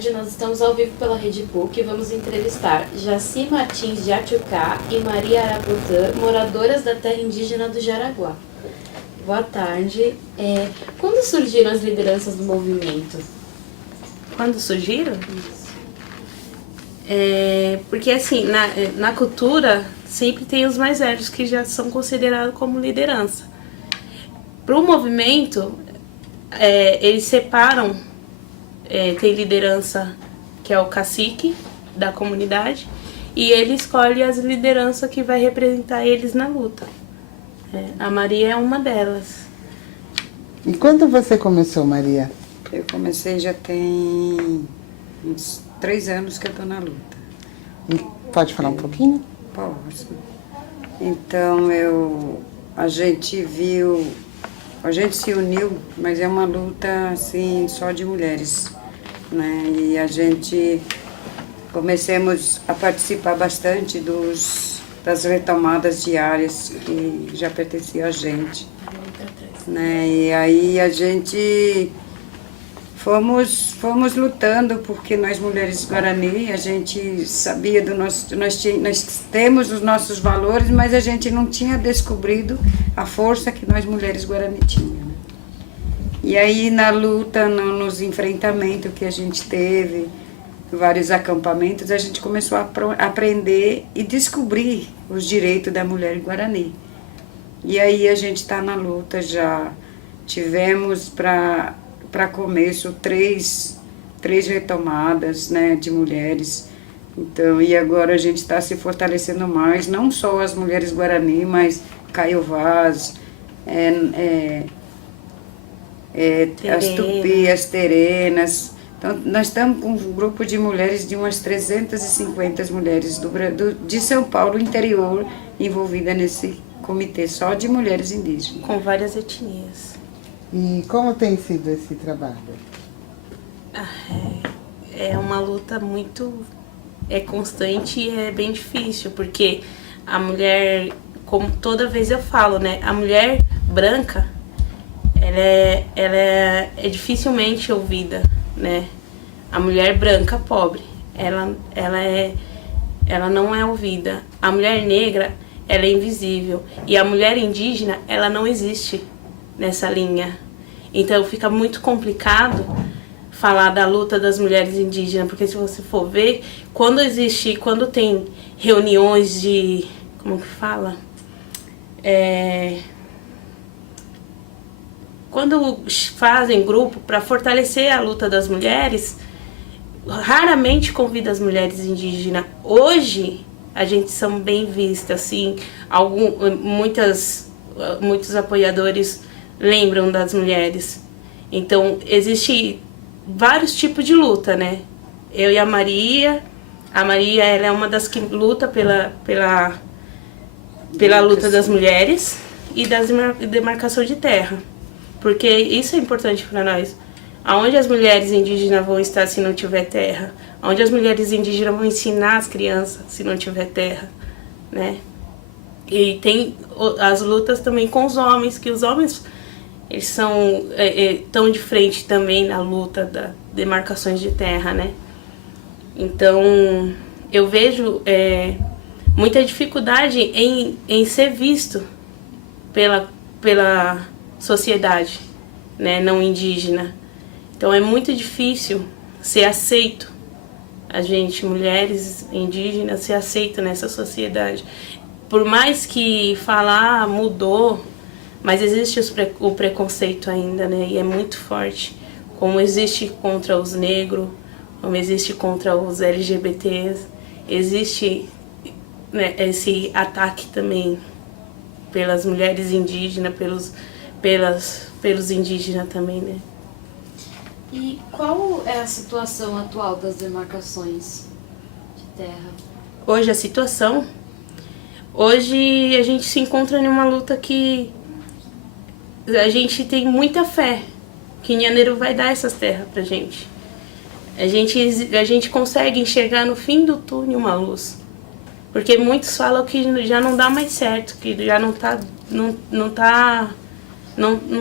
tarde. Nós estamos ao vivo pela Rede PUC e vamos entrevistar Jaci Martins de Atiucá e Maria Araputã, moradoras da terra indígena do Jaraguá. Boa tarde. Quando surgiram as lideranças do movimento? Quando surgiram? Isso. Porque assim, na cultura sempre tem os mais velhos que já são considerados como liderança. Para o movimento, eles separam, tem liderança que é o cacique da comunidade e ele escolhe as lideranças que vai representar eles na luta. A Maria é uma delas. E quando você começou, Maria? Eu comecei já tem uns 3 anos que eu estou na luta. E pode falar um pouquinho? Posso. Então, a gente se uniu, mas é uma luta assim só de mulheres, né? E a gente comecemos a participar bastante das retomadas diárias que já pertenciam a gente, né? E aí a gente fomos lutando, porque nós mulheres Guarani, a gente sabia nós temos os nossos valores, mas a gente não tinha descobrido a força que nós mulheres Guarani tínhamos. Né? E aí na luta, nos enfrentamentos que a gente teve, vários acampamentos, a gente começou a aprender e descobrir os direitos da mulher Guarani. E aí a gente está na luta já. Tivemos para começo 3 retomadas, né, de mulheres. Então, e agora a gente está se fortalecendo mais, não só as mulheres Guarani, mas Caiovás, as Tupi, as Terenas. Então, nós estamos com um grupo de mulheres, de umas 350 mulheres de São Paulo, interior, envolvida nesse comitê só de mulheres indígenas. Com várias etnias. E como tem sido esse trabalho? É uma luta muito constante e é bem difícil, porque a mulher, como toda vez eu falo, né, a mulher branca, ela é dificilmente ouvida, né? A mulher branca pobre, ela não é ouvida. A mulher negra, ela é invisível. E a mulher indígena, ela não existe nessa linha. Então fica muito complicado falar da luta das mulheres indígenas, porque se você for ver, quando tem reuniões de, como que fala? Quando fazem grupo para fortalecer a luta das mulheres, raramente convida as mulheres indígenas. Hoje a gente são bem vistas, assim, muitos apoiadores lembram das mulheres. Então, existe vários tipos de luta, né? Eu e a Maria, ela é uma das que luta pela luta das mulheres e das demarcação de terra. Porque isso é importante para nós. Aonde as mulheres indígenas vão estar se não tiver terra? Aonde as mulheres indígenas vão ensinar as crianças se não tiver terra, né? E tem as lutas também com os homens, que os homens eles estão de frente também na luta das demarcações de terra, né? Então, eu vejo muita dificuldade em ser visto pela sociedade, né, não indígena. Então, é muito difícil ser aceito, a gente, mulheres indígenas, ser aceito nessa sociedade. Por mais que falar mudou, mas existe o preconceito ainda, né? E é muito forte. Como existe contra os negros, como existe contra os LGBTs, existe, né, esse ataque também pelas mulheres indígenas, pelos indígenas também, né? E qual é a situação atual das demarcações de terra? Hoje a situação... Hoje a gente se encontra em uma luta que a gente tem muita fé que Nhaneiro vai dar essas terras pra gente. A gente consegue enxergar no fim do túnel uma luz. Porque muitos falam que já não dá mais certo, que já não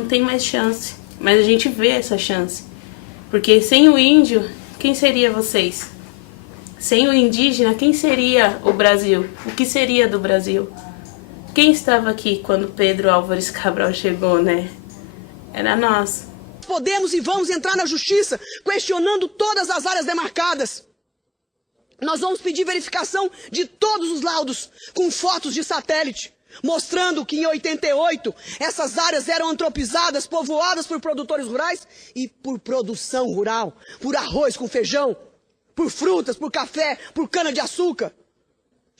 tem mais chance. Mas a gente vê essa chance. Porque sem o índio, quem seria vocês? Sem o indígena, quem seria o Brasil? O que seria do Brasil? Quem estava aqui quando Pedro Álvares Cabral chegou, né? Era nós. Podemos e vamos entrar na justiça questionando todas as áreas demarcadas. Nós vamos pedir verificação de todos os laudos com fotos de satélite, mostrando que em 88 essas áreas eram antropizadas, povoadas por produtores rurais e por produção rural, por arroz com feijão, por frutas, por café, por cana-de-açúcar.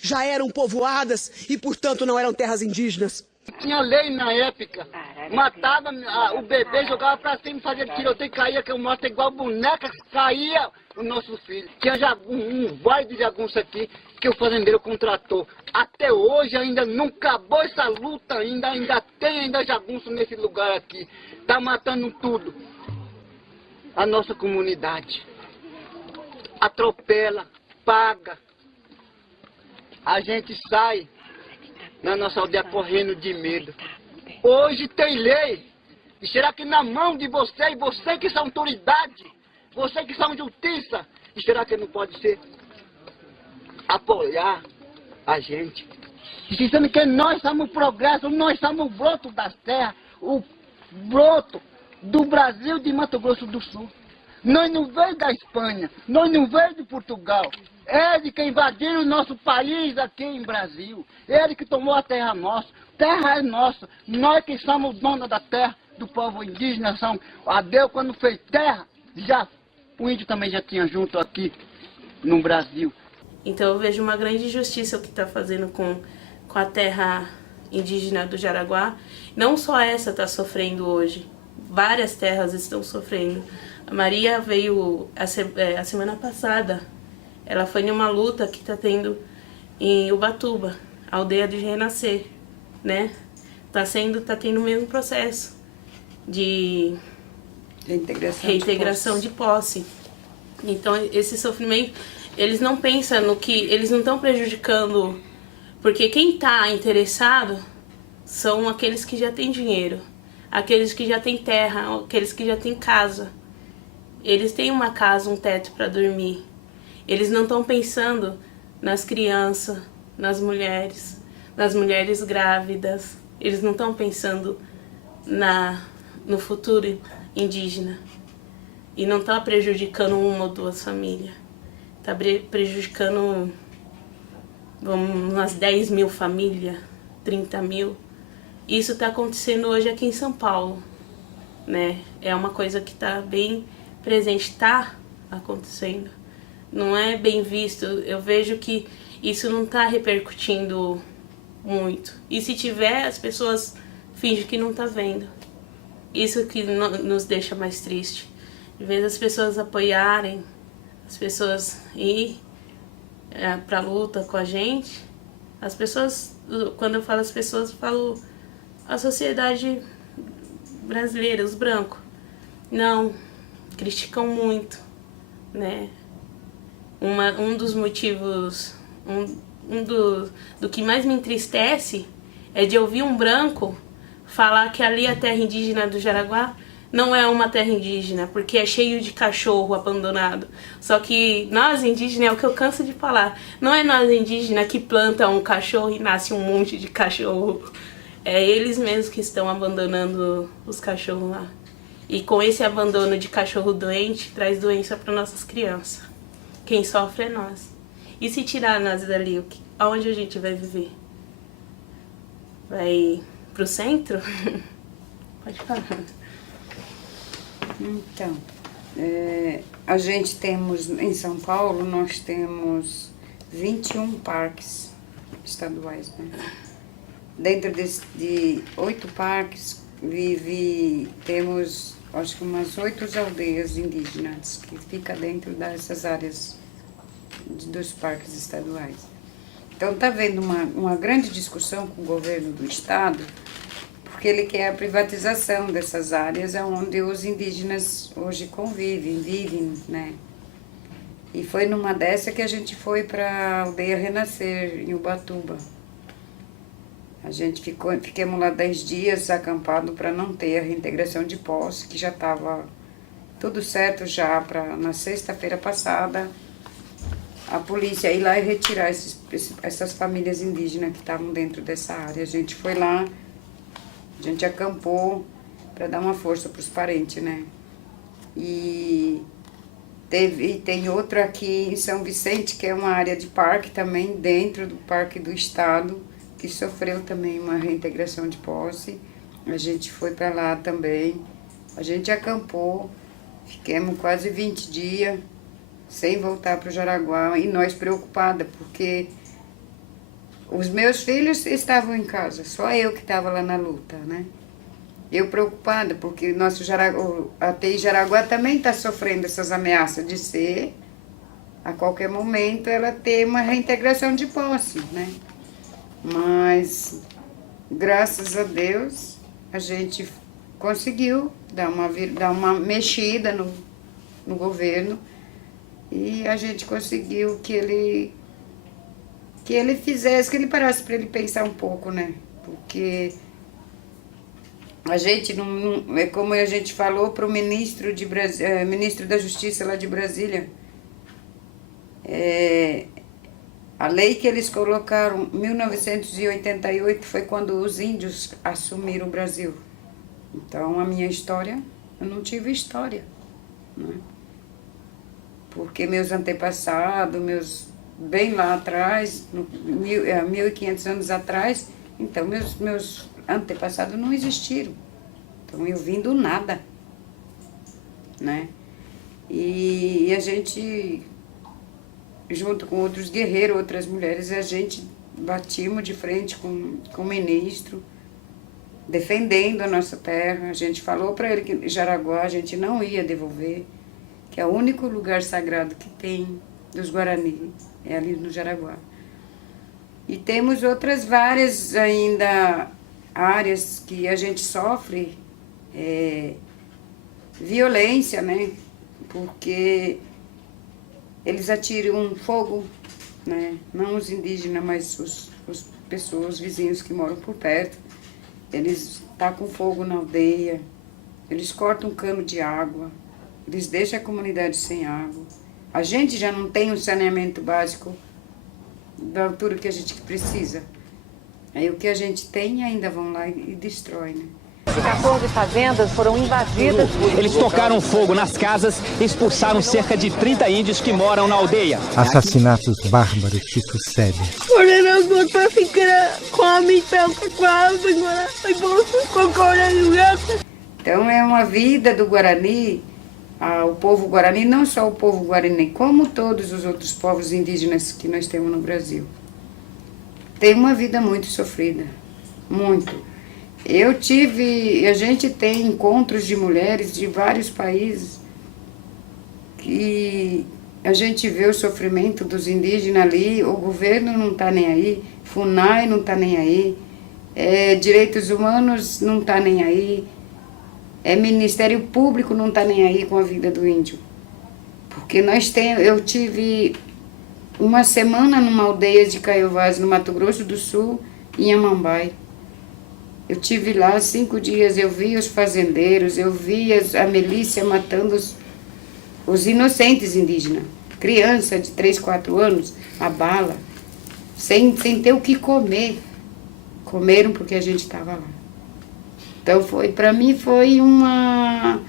Já eram povoadas e, portanto, não eram terras indígenas. Tinha lei na época, matava o bebê, jogava pra cima, fazia tiroteio, caía, que eu mostro igual boneca, caía o nosso filho. Tinha um vale de jagunço aqui que o fazendeiro contratou. Até hoje ainda não acabou essa luta, ainda tem jagunço nesse lugar aqui. Tá matando tudo. A nossa comunidade atropela, paga. A gente sai na nossa aldeia correndo de medo. Hoje tem lei. E será que na mão de você, você que são autoridade, você que são justiça, e será que não pode ser apoiar a gente? Dizendo que nós somos o progresso, nós somos o broto das terras, o broto do Brasil, de Mato Grosso do Sul. Nós não veio da Espanha, nós não veio de Portugal. Ele que invadiu o nosso país aqui em Brasil. Ele que tomou a terra nossa. Terra é nossa. Nós que somos donos da terra, do povo indígena. A Deus, quando fez terra, o índio também já tinha junto aqui no Brasil. Então eu vejo uma grande injustiça o que está fazendo com a terra indígena do Jaraguá. Não só essa está sofrendo hoje. Várias terras estão sofrendo. A Maria veio a semana passada. Ela foi numa luta que está tendo em Ubatuba, a aldeia de Renascer, né? Tá tendo o mesmo processo de reintegração de posse. Então, esse sofrimento, eles não pensam no que... Eles não estão prejudicando... Porque quem está interessado são aqueles que já têm dinheiro, aqueles que já têm terra, aqueles que já têm casa. Eles têm uma casa, um teto para dormir. Eles não estão pensando nas crianças, nas mulheres grávidas. Eles não estão pensando no futuro indígena. E não está prejudicando uma ou duas famílias. Está prejudicando umas 10 mil famílias, 30 mil. Isso está acontecendo hoje aqui em São Paulo, né? É uma coisa que está bem presente, está acontecendo. Não é bem visto, eu vejo que isso não está repercutindo muito. E se tiver, as pessoas fingem que não está vendo. Isso que nos deixa mais triste. Às vezes as pessoas apoiarem, as pessoas ir para a luta com a gente. As pessoas, quando eu falo as pessoas, eu falo a sociedade brasileira, os brancos. Não, criticam muito, né? Um dos motivos, do que mais me entristece é de ouvir um branco falar que ali a terra indígena do Jaraguá não é uma terra indígena, porque é cheio de cachorro abandonado. Só que nós indígenas, é o que eu canso de falar, não é nós indígenas que plantam um cachorro e nasce um monte de cachorro. É eles mesmos que estão abandonando os cachorros lá. E com esse abandono de cachorro doente, traz doença para nossas crianças. Quem sofre é nós. E se tirar nós dali, aonde a gente vai viver? Vai pro centro? Pode falar. Então, a gente temos, em São Paulo, nós temos 21 parques estaduais, né? Dentro de 8 parques, temos, acho que umas 8 aldeias indígenas que ficam dentro dessas áreas dos parques estaduais. Então está havendo uma grande discussão com o governo do estado, porque ele quer a privatização dessas áreas onde os indígenas hoje vivem, né? E foi numa dessa que a gente foi para a aldeia Renascer, em Ubatuba. A gente ficamos lá 10 dias acampado para não ter a reintegração de posse, que já estava tudo certo já para na sexta-feira passada a polícia ir lá e retirar essas famílias indígenas que estavam dentro dessa área. A gente foi lá, a gente acampou para dar uma força para os parentes, né? E tem outro aqui em São Vicente, que é uma área de parque também, dentro do Parque do Estado, que sofreu também uma reintegração de posse. A gente foi para lá também, a gente acampou, ficamos quase 20 dias sem voltar para o Jaraguá, e nós preocupadas, porque os meus filhos estavam em casa, só eu que estava lá na luta, né? Eu preocupada, porque a TI Jaraguá também está sofrendo essas ameaças de ser, a qualquer momento, ela ter uma reintegração de posse, né? Mas, graças a Deus, a gente conseguiu dar uma mexida no governo, e a gente conseguiu que ele fizesse, que ele parasse para ele pensar um pouco, né? Porque a gente não é como a gente falou para o ministro da Justiça lá de Brasília, a lei que eles colocaram em 1988 foi quando os índios assumiram o Brasil. Então a minha história, eu não tive história, né? Porque meus antepassados, bem lá atrás, 1500 anos atrás, então meus antepassados não existiram. Então eu vim do nada, né? E a gente, junto com outros guerreiros, outras mulheres, a gente batimos de frente com o ministro, defendendo a nossa terra. A gente falou para ele que Jaraguá a gente não ia devolver, que é o único lugar sagrado que tem dos Guarani, é ali no Jaraguá. E temos outras várias ainda áreas que a gente sofre violência, né? Porque eles atiram fogo, né? Não os indígenas, mas os pessoas, os vizinhos que moram por perto. Eles tacam fogo na aldeia, eles cortam um cano de água, eles deixam a comunidade sem água. A gente já não tem um saneamento básico da altura que a gente precisa. Aí o que a gente tem ainda vão lá e destrói, né? 14 fazendas foram invadidas. Eles tocaram fogo nas casas e expulsaram cerca de 30 índios que moram na aldeia. Assassinatos bárbaros se sucedem. Então é uma vida do Guarani, o povo Guarani, não só o povo Guarani, como todos os outros povos indígenas que nós temos no Brasil. Tem uma vida muito sofrida, muito. A gente tem encontros de mulheres de vários países que a gente vê o sofrimento dos indígenas ali, o governo não está nem aí, FUNAI não está nem aí, direitos humanos não está nem aí, Ministério Público não está nem aí com a vida do índio. Porque eu tive uma semana numa aldeia de Caiovás, no Mato Grosso do Sul, em Amambai. Eu tive lá 5 dias, eu vi os fazendeiros, eu vi a milícia matando os inocentes indígenas. Criança de 3, 4 anos, a bala, sem ter o que comer. Comeram porque a gente estava lá. Então para mim foi uma,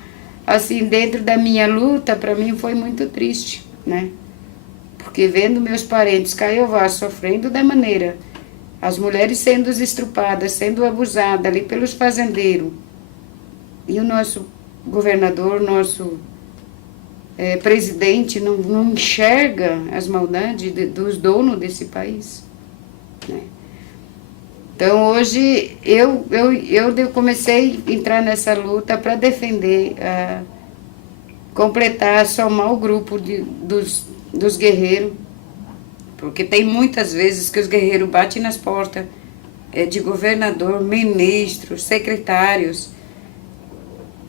assim, dentro da minha luta, para mim foi muito triste, né? Porque vendo meus parentes Caiovás sofrendo da maneira, as mulheres sendo estrupadas, sendo abusadas ali pelos fazendeiros, e o nosso governador, nosso presidente não enxerga as maldades dos donos desse país, né? Então hoje eu comecei a entrar nessa luta para defender, completar, somar o grupo dos guerreiros, porque tem muitas vezes que os guerreiros batem nas portas de governador, ministros, secretários,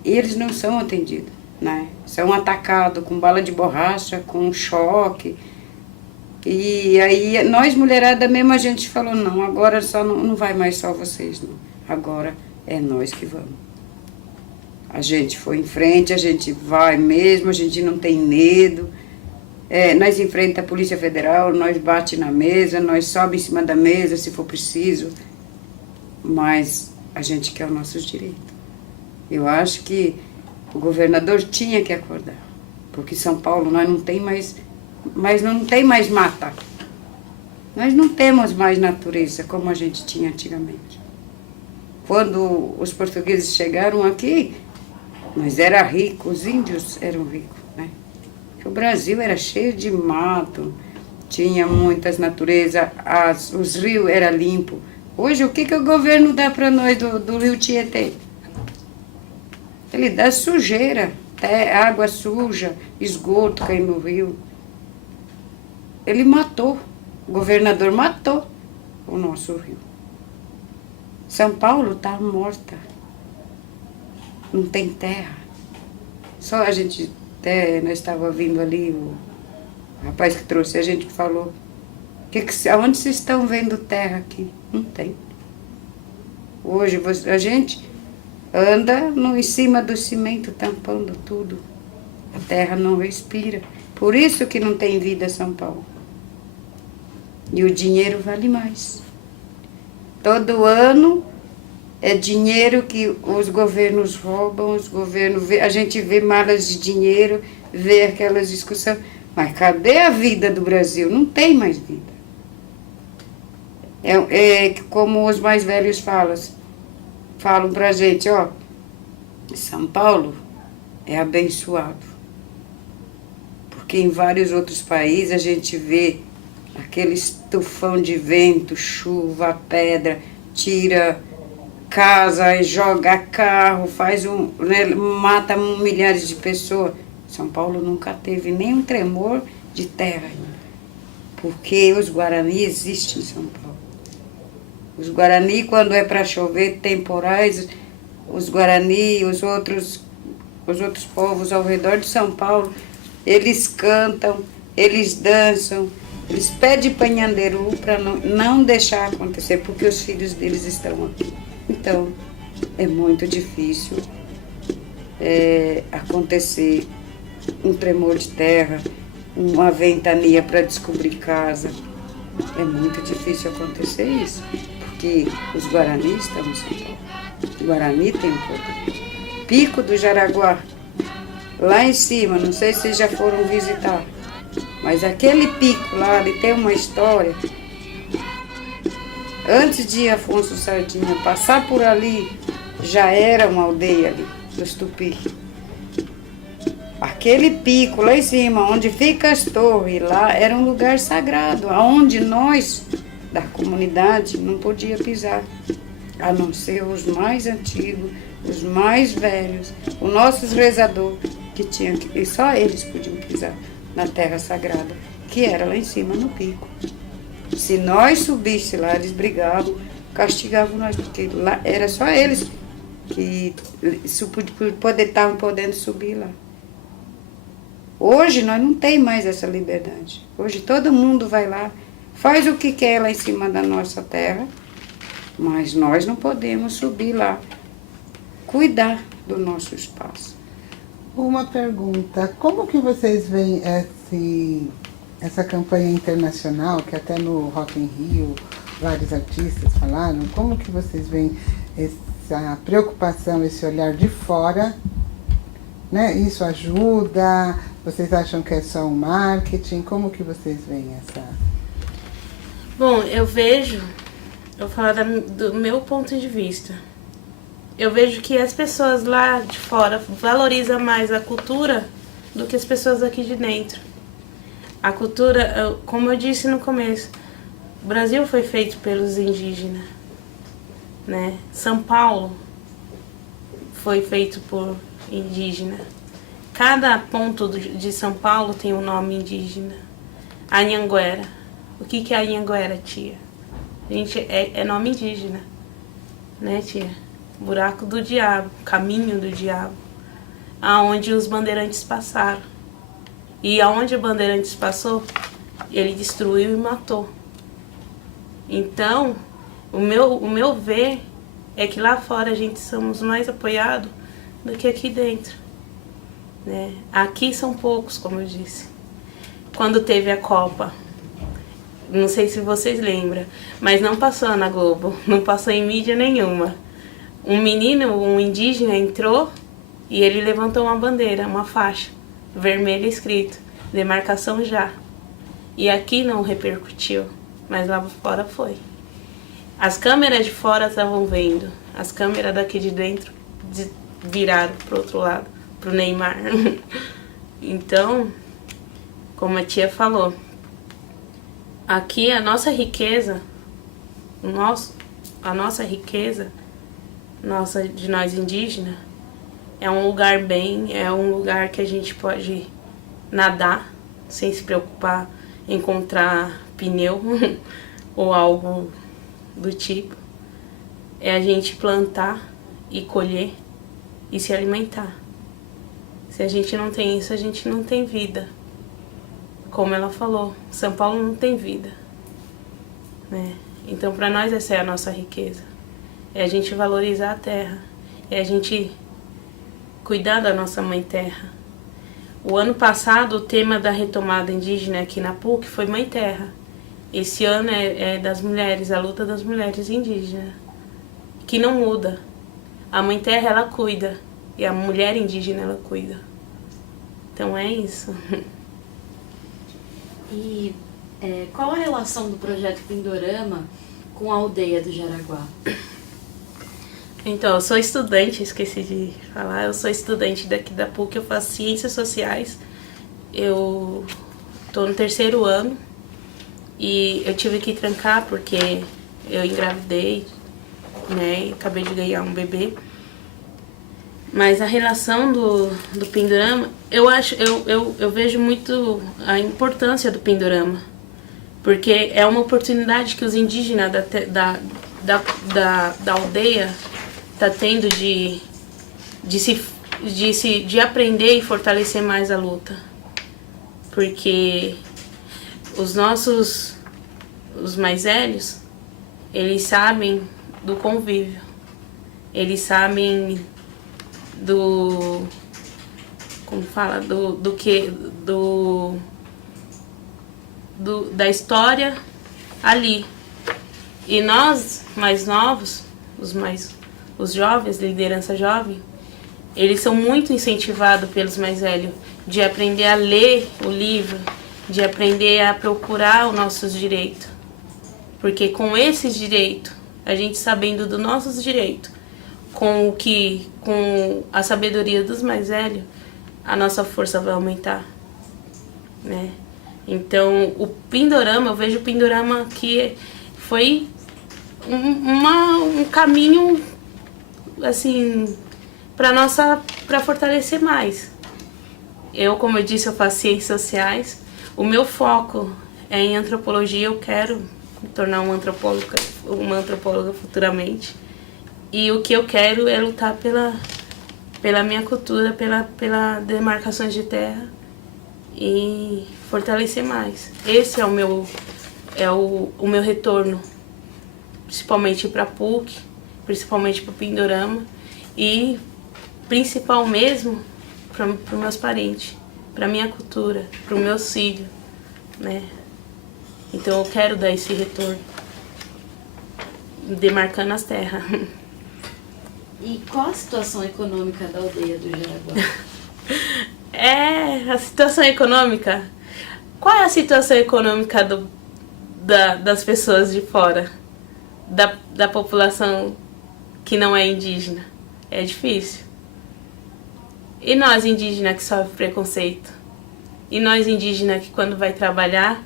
e eles não são atendidos, né? São atacados com bala de borracha, com choque. E aí nós, mulherada mesmo, a gente falou, não, agora só não vai mais só vocês, não. Agora é nós que vamos. A gente foi em frente, a gente vai mesmo, a gente não tem medo. Nós enfrentamos a Polícia Federal, nós bate na mesa, nós sobe em cima da mesa se for preciso, mas a gente quer os nossos direitos. Eu acho que o governador tinha que acordar, porque São Paulo nós não tem mais mata. Nós não temos mais natureza como a gente tinha antigamente. Quando os portugueses chegaram aqui, nós era rico, os índios eram ricos, né? O Brasil era cheio de mato, tinha muitas naturezas, os rios eram limpos. Hoje, o que o governo dá para nós do rio Tietê? Ele dá sujeira, água suja, esgoto caindo no rio. Ele matou, o governador matou o nosso rio. São Paulo está morta, não tem terra. Só a gente, nós estávamos vindo ali, o rapaz que trouxe a gente que falou, aonde vocês estão vendo terra aqui? Não tem. Hoje a gente anda em cima do cimento, tampando tudo. A terra não respira. Por isso que não tem vida São Paulo. E o dinheiro vale mais. Todo ano é dinheiro que os governos roubam, a gente vê malas de dinheiro, vê aquelas discussões. Mas cadê a vida do Brasil? Não tem mais vida. Como os mais velhos falam pra gente, ó, São Paulo é abençoado. Porque em vários outros países a gente vê aquele tufão de vento, chuva, pedra, tira casa, joga carro, mata milhares de pessoas. São Paulo nunca teve nenhum tremor de terra ainda. Porque os Guarani existem em São Paulo. Os Guarani, quando é para chover, temporais, os Guarani, os outros povos ao redor de São Paulo, eles cantam, eles dançam, eles pedem panhanderu para não deixar acontecer, porque os filhos deles estão aqui. Então, é muito difícil acontecer um tremor de terra, uma ventania para descobrir casa. É muito difícil acontecer isso, porque os Guarani estão em São Paulo. O Guarani tem poder. Pico do Jaraguá, lá em cima, não sei se vocês já foram visitar, mas aquele pico lá, ele tem uma história. Antes de Afonso Sardinha passar por ali, já era uma aldeia ali, dos Tupi. Aquele pico lá em cima, onde fica as torres, lá era um lugar sagrado, onde nós, da comunidade, não podia pisar, a não ser os mais antigos, os mais velhos, os nossos rezadores, e só eles podiam pisar na terra sagrada, que era lá em cima no pico. Se nós subisse lá, eles brigavam, castigavam nós, porque lá era só eles que estavam podendo subir lá. Hoje nós não tem mais essa liberdade. Hoje todo mundo vai lá, faz o que quer lá em cima da nossa terra, mas nós não podemos subir lá, cuidar do nosso espaço. Uma pergunta, como que vocês veem essa campanha internacional, que até no Rock in Rio vários artistas falaram, como que vocês veem essa preocupação, esse olhar de fora, né? Isso ajuda? Vocês acham que é só um marketing? Como que vocês veem essa... Bom, eu vou falar do meu ponto de vista. Eu vejo que as pessoas lá de fora valorizam mais a cultura do que as pessoas aqui de dentro. A cultura, como eu disse no começo, o Brasil foi feito pelos indígenas, né? São Paulo foi feito por indígena. Cada ponto de São Paulo tem um nome indígena. Anhanguera. O que é Anhanguera, tia? Gente, é nome indígena, né, tia? Buraco do Diabo, Caminho do Diabo, aonde os bandeirantes passaram. E aonde o Bandeirantes passou, ele destruiu e matou. Então, o meu ver é que lá fora a gente somos mais apoiados do que aqui dentro, né? Aqui são poucos, como eu disse. Quando teve a Copa, não sei se vocês lembram, mas não passou na Globo, não passou em mídia nenhuma. Um menino, um indígena, entrou e ele levantou uma bandeira, uma faixa vermelha escrito, demarcação já. E aqui não repercutiu, mas lá fora foi. As câmeras de fora estavam vendo, as câmeras daqui de dentro viraram pro outro lado, pro Neymar. Então, como a tia falou, aqui a nossa riqueza, a nossa riqueza, de nós indígenas, é um lugar é um lugar que a gente pode nadar sem se preocupar em encontrar pneu ou algo do tipo. É a gente plantar e colher e se alimentar. Se a gente não tem isso, a gente não tem vida. Como ela falou, São Paulo não tem vida, né? Então, para nós, essa é a nossa riqueza. É a gente valorizar a terra. É a gente cuidar da nossa mãe terra. O ano passado, o tema da retomada indígena aqui na PUC foi Mãe Terra. Esse ano é das mulheres, a luta das mulheres indígenas, que não muda. A Mãe Terra, ela cuida. E a mulher indígena, ela cuida. Então, é isso. E qual a relação do projeto Pindorama com a aldeia do Jaraguá? Então, eu sou estudante, esqueci de falar, eu sou estudante daqui da PUC, eu faço Ciências Sociais, eu tô no 3º ano e eu tive que trancar porque eu engravidei, né, e acabei de ganhar um bebê. Mas a relação do Pindorama, eu vejo muito a importância do Pindorama, porque é uma oportunidade que os indígenas da aldeia tá tendo de aprender e fortalecer mais a luta. Porque os mais velhos, eles sabem do convívio, eles sabem da história ali. E nós, mais novos, os jovens, liderança jovem, eles são muito incentivados pelos mais velhos de aprender a ler o livro, de aprender a procurar os nossos direitos. Porque com esses direitos, a gente sabendo dos nossos direitos, com a sabedoria dos mais velhos, a nossa força vai aumentar, né? Então, o Pindorama, eu vejo o Pindorama que foi um caminho, assim, para fortalecer mais. Eu, como eu disse, eu faço Ciências Sociais. O meu foco é em antropologia, eu quero me tornar uma antropóloga futuramente. E o que eu quero é lutar pela minha cultura, pela demarcações de terra e fortalecer mais. Esse é o meu retorno, principalmente para a PUC, principalmente para o Pindorama e principal mesmo para os meus parentes, para minha cultura, para os meus filhos, né? Então eu quero dar esse retorno, demarcando as terras. E qual a situação econômica da aldeia do Jaraguá? A situação econômica? Qual é a situação econômica das pessoas de fora? Da população que não é indígena? É difícil. E nós indígenas que sofrem preconceito? E nós indígenas que quando vai trabalhar,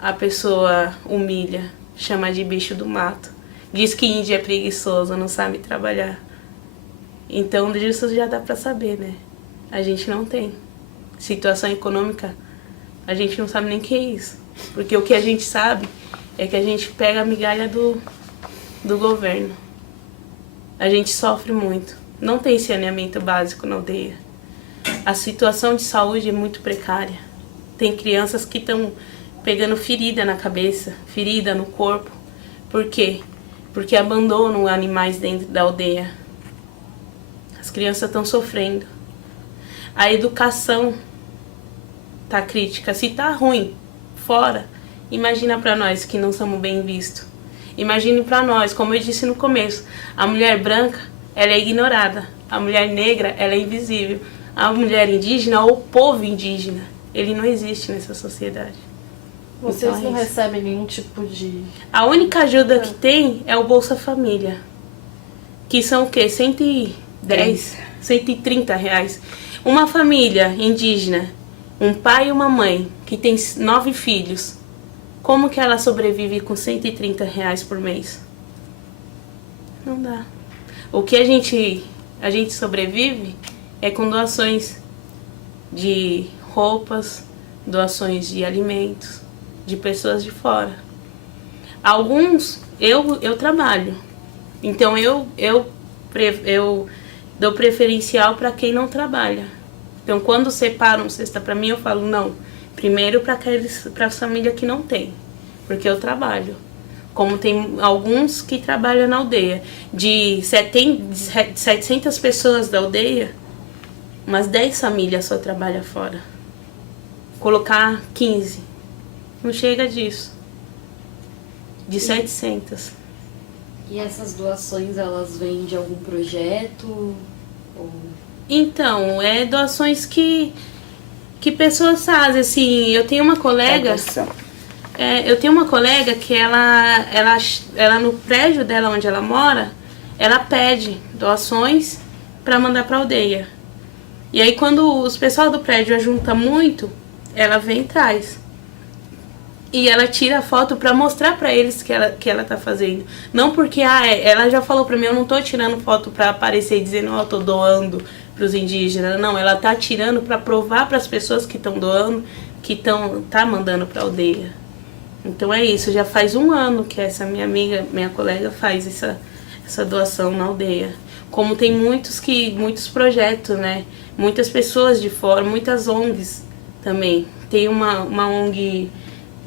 a pessoa humilha, chama de bicho do mato. Diz que índio é preguiçoso, não sabe trabalhar. Então, disso já dá pra saber, né? A gente não tem. Situação econômica, a gente não sabe nem o que é isso. Porque o que a gente sabe é que a gente pega a migalha do governo. A gente sofre muito. Não tem saneamento básico na aldeia. A situação de saúde é muito precária. Tem crianças que estão pegando ferida na cabeça, ferida no corpo. Por quê? Porque abandonam animais dentro da aldeia. As crianças estão sofrendo. A educação tá crítica. Se tá ruim fora, imagina para nós que não somos bem vistos. Imagine para nós, como eu disse no começo, a mulher branca, ela é ignorada. A mulher negra, ela é invisível. A mulher indígena ou o povo indígena, ele não existe nessa sociedade. Vocês Então, não é isso. recebem nenhum tipo de... A única ajuda que tem é o Bolsa Família. Que são o quê? 110, 130 reais. Uma família indígena, um pai e uma mãe, que tem 9 filhos, como que ela sobrevive com 130 reais por mês? Não dá. O que a gente sobrevive é com doações de roupas, doações de alimentos, de pessoas de fora. Alguns, eu trabalho. Então eu dou preferencial para quem não trabalha. Então quando separam cesta para mim, eu falo não. Primeiro para as famílias que não tem, porque eu trabalho. Como tem alguns que trabalham na aldeia. De 700 pessoas da aldeia, umas 10 famílias só trabalham fora. Colocar 15. Não chega disso. De 700. E essas doações, elas vêm de algum projeto? Ou... Então, é doações que pessoas fazem. Assim, eu tenho uma colega... que ela no prédio dela onde ela mora, ela pede doações para mandar para a aldeia. E aí quando os pessoal do prédio ajunta muito, ela vem e traz. E ela tira a foto para mostrar para eles que ela tá fazendo. Não porque ela já falou para mim, eu não tô tirando foto para aparecer dizendo, ó, tô doando para os indígenas. Não, ela tá tirando para provar para as pessoas que estão doando, que tá mandando para a aldeia. Então é isso, já faz 1 ano que essa minha colega faz essa doação na aldeia. Como tem muitos projetos, né? Muitas pessoas de fora, muitas ONGs também. Tem uma ONG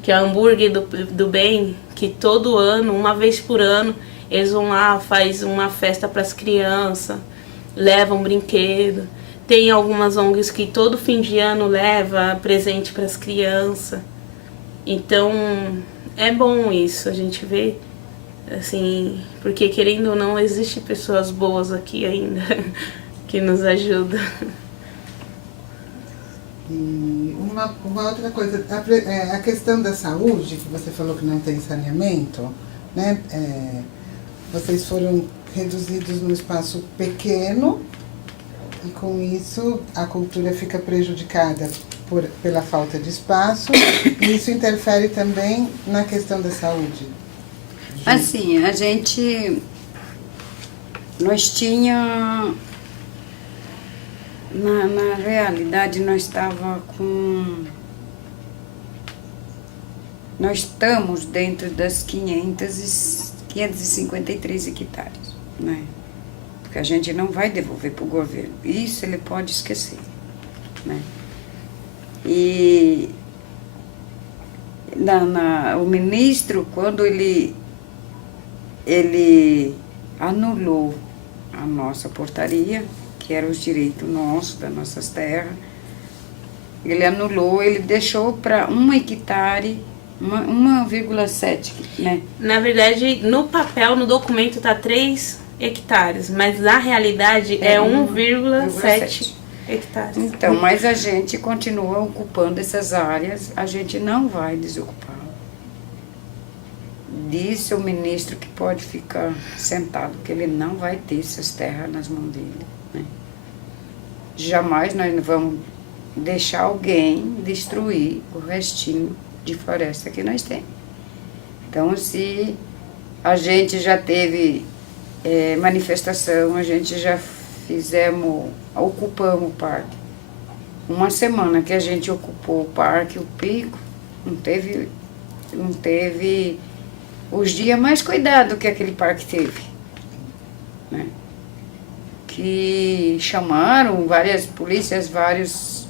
que é a Hambúrguer do Bem, que todo ano, uma vez por ano, eles vão lá, faz uma festa para as crianças, levam brinquedo. Tem algumas ONGs que todo fim de ano leva presente para as crianças. Então, é bom isso, a gente vê, assim, porque querendo ou não, existem pessoas boas aqui ainda, que nos ajudam. E uma outra coisa, a questão da saúde, que você falou que não tem saneamento, né? Vocês foram reduzidos num espaço pequeno e com isso a cultura fica prejudicada pela falta de espaço, e isso interfere também na questão da saúde. Assim, nós tinha, na realidade nós estamos dentro das 553 hectares, né? Porque a gente não vai devolver para o governo, isso ele pode esquecer, né? E o ministro, quando ele anulou a nossa portaria, que era os direitos nossos, das nossas terras, ele anulou, ele deixou para 1 hectare, 1,7, né? Na verdade, no papel, no documento, tá 3 hectares, mas na realidade é 1,7 hectares. Então, mas a gente continua ocupando essas áreas, a gente não vai desocupar. Disse o ministro que pode ficar sentado, que ele não vai ter essas terras nas mãos dele, né? Jamais nós vamos deixar alguém destruir o restinho de floresta que nós temos. Então, se a gente já teve manifestação, a gente já ocupamos o parque. Uma semana que a gente ocupou o parque, o Pico, não teve os dias mais cuidado que aquele parque teve, né? Que chamaram várias polícias, vários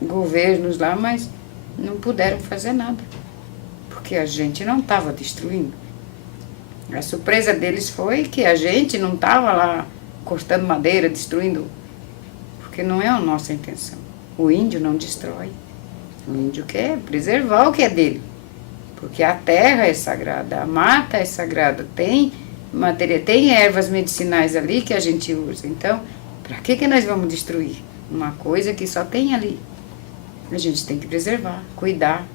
governos lá, mas não puderam fazer nada, porque a gente não estava destruindo. A surpresa deles foi que a gente não estava lá cortando madeira, destruindo, porque não é a nossa intenção. O índio não destrói. O índio quer preservar o que é dele, porque a terra é sagrada, a mata é sagrada, tem ervas medicinais ali que a gente usa. Então, para que nós vamos destruir uma coisa que só tem ali? A gente tem que preservar, cuidar,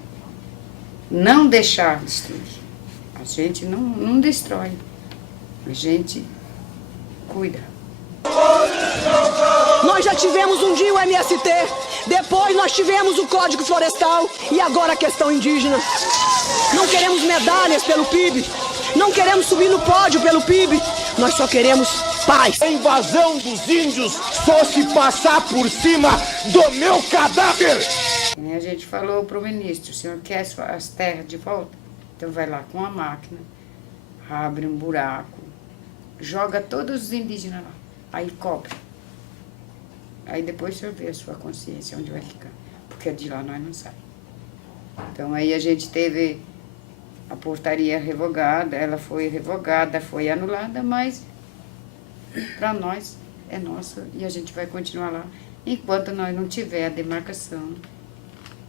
não deixar destruir. A gente não destrói, a gente cuida. Nós já tivemos um dia o MST, depois nós tivemos o Código Florestal e agora a questão indígena. Não queremos medalhas pelo PIB, não queremos subir no pódio pelo PIB, nós só queremos paz. A invasão dos índios só se passar por cima do meu cadáver. A gente falou para o ministro, o senhor quer as terras de volta? Então vai lá com a máquina, abre um buraco, joga todos os indígenas lá, aí cobre. Aí depois o senhor vê a sua consciência onde vai ficar, porque de lá nós não saímos. Então aí a gente teve a portaria revogada, ela foi revogada, foi anulada, mas para nós é nossa e a gente vai continuar lá enquanto nós não tiver a demarcação.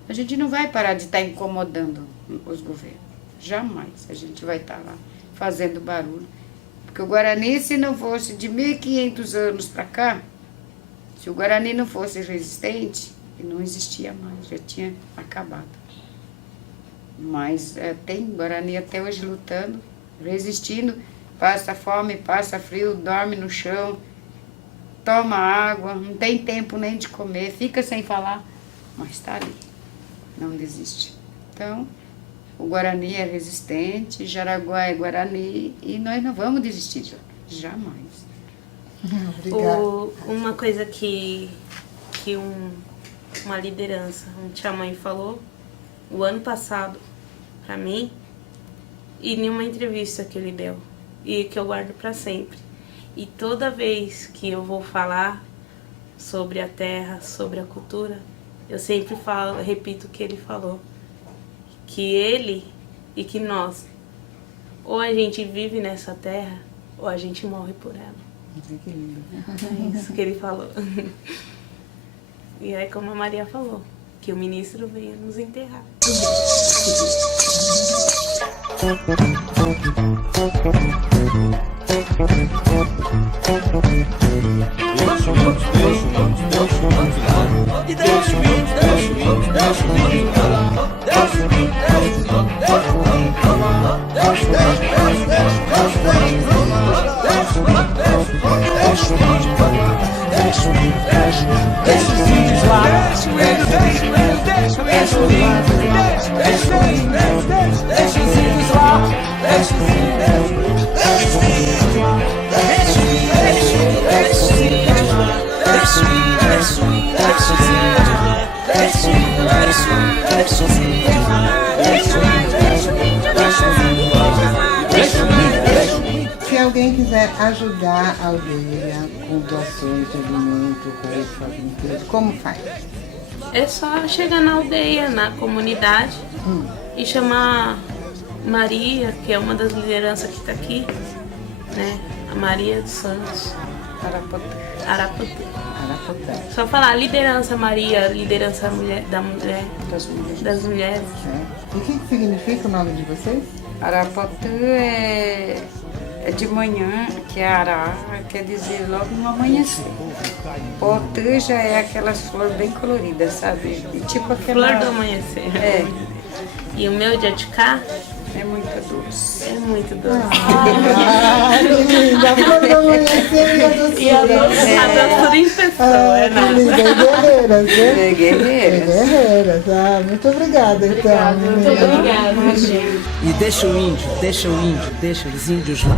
A gente não vai parar de estar incomodando os governos, jamais. A gente vai estar lá fazendo barulho, porque o Guarani, se não fosse de 1.500 anos para cá, se o Guarani não fosse resistente, ele não existia mais, já tinha acabado. Mas tem Guarani até hoje lutando, resistindo, passa fome, passa frio, dorme no chão, toma água, não tem tempo nem de comer, fica sem falar, mas está ali, não desiste. Então, o Guarani é resistente, Jaraguá é Guarani e nós não vamos desistir, jamais. Uma coisa que uma liderança, um tchamãe falou o ano passado para mim, e em uma entrevista que ele deu, e que eu guardo para sempre. E toda vez que eu vou falar sobre a terra, sobre a cultura, eu sempre repito o que ele falou, que ele e que nós, ou a gente vive nessa terra, ou a gente morre por ela. Que lindo. É isso que ele falou. E aí, como a Maria falou, que o ministro venha nos enterrar. Se alguém quiser ajudar a aldeia com doações de alimento, roupa, brinquedo, como faz? É só chegar na aldeia, na comunidade, e chamar Maria, que é uma das lideranças que está aqui, né? A Maria dos Santos. Arapuã. Só falar liderança Maria, liderança das mulheres. É. E o que significa o nome de vocês? Arapuã é de manhã, que é ará, quer dizer logo no amanhecer. Potã já é aquelas flores bem coloridas, sabe? E tipo aquela... Flor do amanhecer. É. E o meu de Aticá é muito doce. É muito doce. Que linda, a flor do amanhecer e a doçura. E a doçura em pessoa, é nossa. Guerreiras, né? Guerreiras. Guerreiras. Muito obrigada, então. Muito obrigada, gente. E deixa os índios lá. Deixa os índios lá.